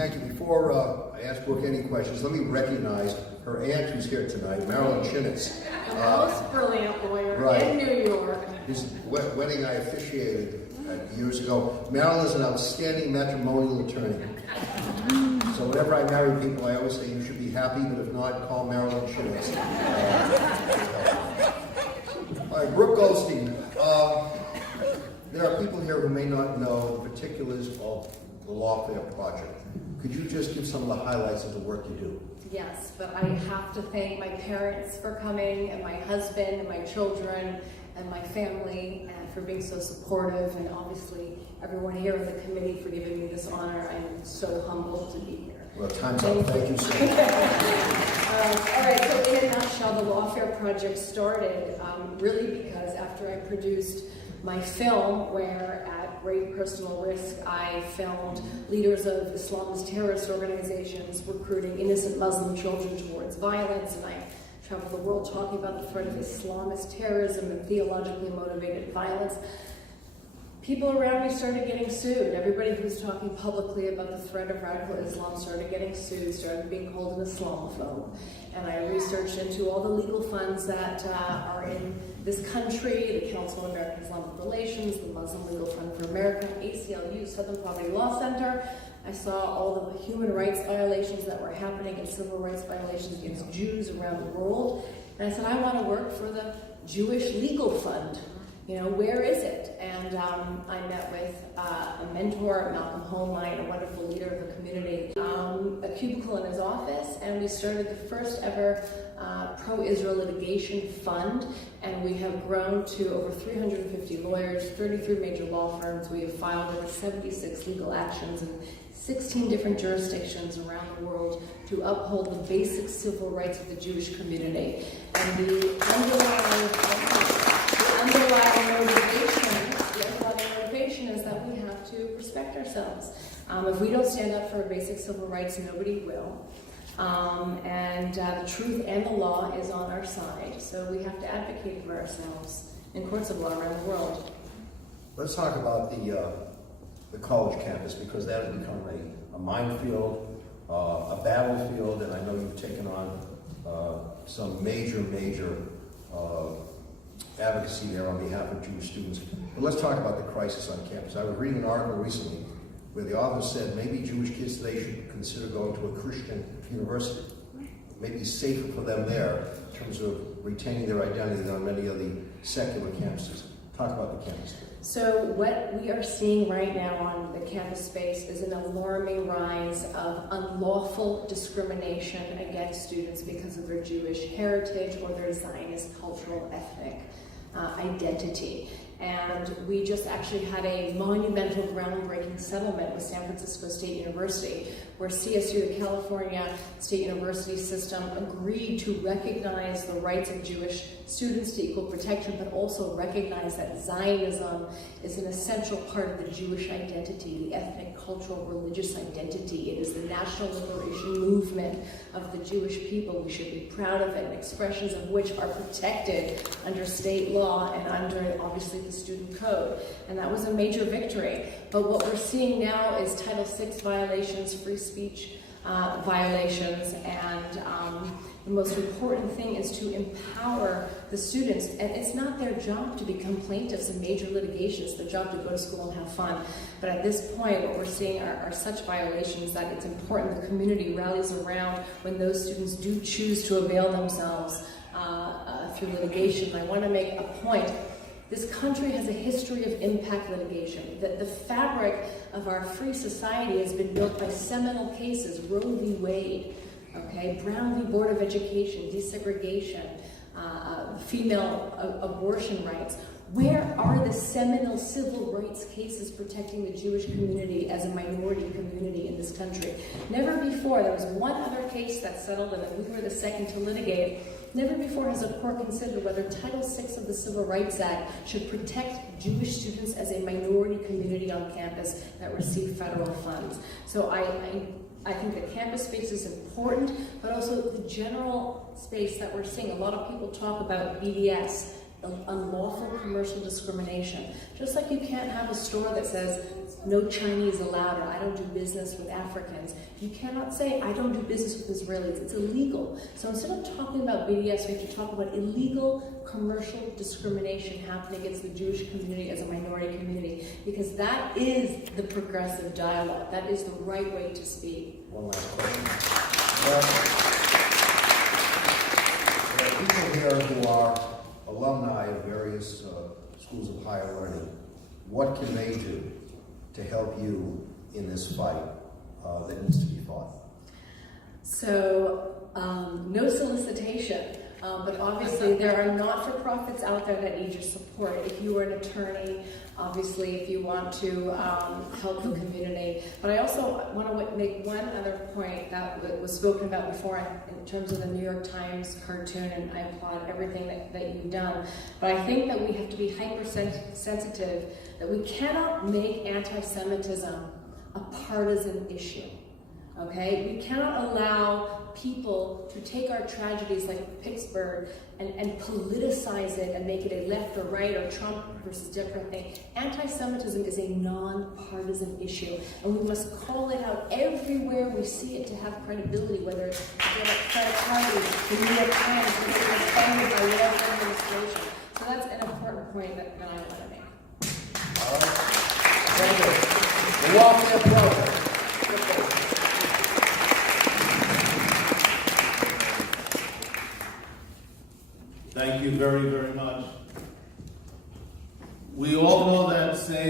Thank you. Before I ask Brooke any questions, let me recognize her aunt who's here tonight, Marilyn Chinitz. The most brilliant lawyer right. in New York. His wedding I officiated years ago. Marilyn is an outstanding matrimonial attorney. So whenever I marry people, I always say you should be happy, but if not, call Marilyn Chinitz. All right, Brooke Goldstein. There are people here who may not know the particulars of the Lawfare Project. Could you just give some of the highlights of the work you do? Yes, but I have to thank my parents for coming, and my husband, and my children, and my family, and for being so supportive, and obviously everyone here in the committee for giving me this honor. I am so humbled to be here. Well, time's up. Thank you so much. All right, so in a nutshell, the Lawfare Project started really because after I produced my film, where at great personal risk I filmed leaders of Islamist terrorist organizations recruiting innocent Muslim children towards violence, and I traveled the world talking about the threat of Islamist terrorism and theologically motivated violence. People around me started getting sued. Everybody who was talking publicly about the threat of radical Islam started getting sued, started being called an Islamophobe. And I researched into all the legal funds that are in this country, the Council of American Islamic Relations, the Muslim Legal Fund for America, ACLU, Southern Poverty Law Center. I saw all the human rights violations that were happening and civil rights violations against Jews around the world. And I said, I want to work for the Jewish Legal Fund. You know, where is it? And I met with a mentor, Malcolm Holmein, a wonderful leader of the community, a cubicle in his office, and we started the first ever pro-Israel litigation fund, and we have grown to over 350 lawyers, 33 major law firms. We have filed over 76 legal actions in 16 different jurisdictions around the world to uphold the basic civil rights of the Jewish community. And the underlying motivation is that we have to respect ourselves. If we don't stand up for basic civil rights, nobody will. The truth and the law is on our side, so we have to advocate for ourselves in courts of law around the world. Let's talk about the college campus, because that has become a minefield, a battlefield, and I know you've taken on some major advocacy there on behalf of Jewish students. But let's talk about the crisis on campus. I was reading an article recently where the author said maybe Jewish kids today should consider going to a Christian university. Maybe it's safer for them there in terms of retaining their identity than on many of the secular campuses. Talk about the campus. So what we are seeing right now on the campus space is an alarming rise of unlawful discrimination against students because of their Jewish heritage or their Zionist cultural ethnic identity. And we just actually had a monumental groundbreaking settlement with San Francisco State University, where CSU, the California State University system, agreed to recognize the rights of Jewish students to equal protection, but also recognize that Zionism is an essential part of the Jewish identity, the ethnic, cultural, religious identity. It is the national liberation movement of the Jewish people. We should be proud of it, and expressions of which are protected under state law and under, obviously, the student code. And that was a major victory. But what we're seeing now is Title VI violations, free speech violations, and the most important thing is to empower the students. And it's not their job to become plaintiffs in major litigation. It's their job to go to school and have fun. But at this point, what we're seeing are such violations that it's important the community rallies around when those students do choose to avail themselves through litigation. I want to make a point. This country has a history of impact litigation. The fabric of our free society has been built by seminal cases, Roe v. Wade, okay, Brown v. Board of Education, desegregation, female abortion rights. Where are the seminal civil rights cases protecting the Jewish community as a minority community in this country? Never before. There was one other case that settled, and we were the second to litigate. Never before has a court considered whether Title VI of the Civil Rights Act should protect Jewish students as a minority community on campus that receive federal funds. So I think the campus space is important, but also the general space that we're seeing. A lot of people talk about BDS, unlawful commercial discrimination. Just like you can't have a store that says no Chinese allowed, or I don't do business with Africans. You cannot say, I don't do business with Israelis. It's illegal. So instead of talking about BDS, we have to talk about illegal commercial discrimination happening against the Jewish community as a minority community, because that is the progressive dialogue. That is the right way to speak. One last question. There are people here who are alumni of various schools of higher learning. What can they do to help you in this fight that needs to be fought? So, no solicitation, but obviously there are not-for-profits out there that need your support. If you are an attorney, obviously if you want to help the community. But I also want to make one other point that was spoken about before in terms of the New York Times cartoon, and I applaud everything that you've done. But I think that we have to be hypersensitive, that we cannot make anti-Semitism a partisan issue. Okay? We cannot allow people to take our tragedies like Pittsburgh and politicize it and make it a left or right or Trump versus different thing. Anti-Semitism is a non-partisan issue, and we must call it out everywhere we see it to have credibility, whether it's credit cards, the New York Times, or it's funded by whatever administration. So that's an important point that I want to make. All right. Thank you. Milwaukee approach. Thank you very, very much. We all know that saying.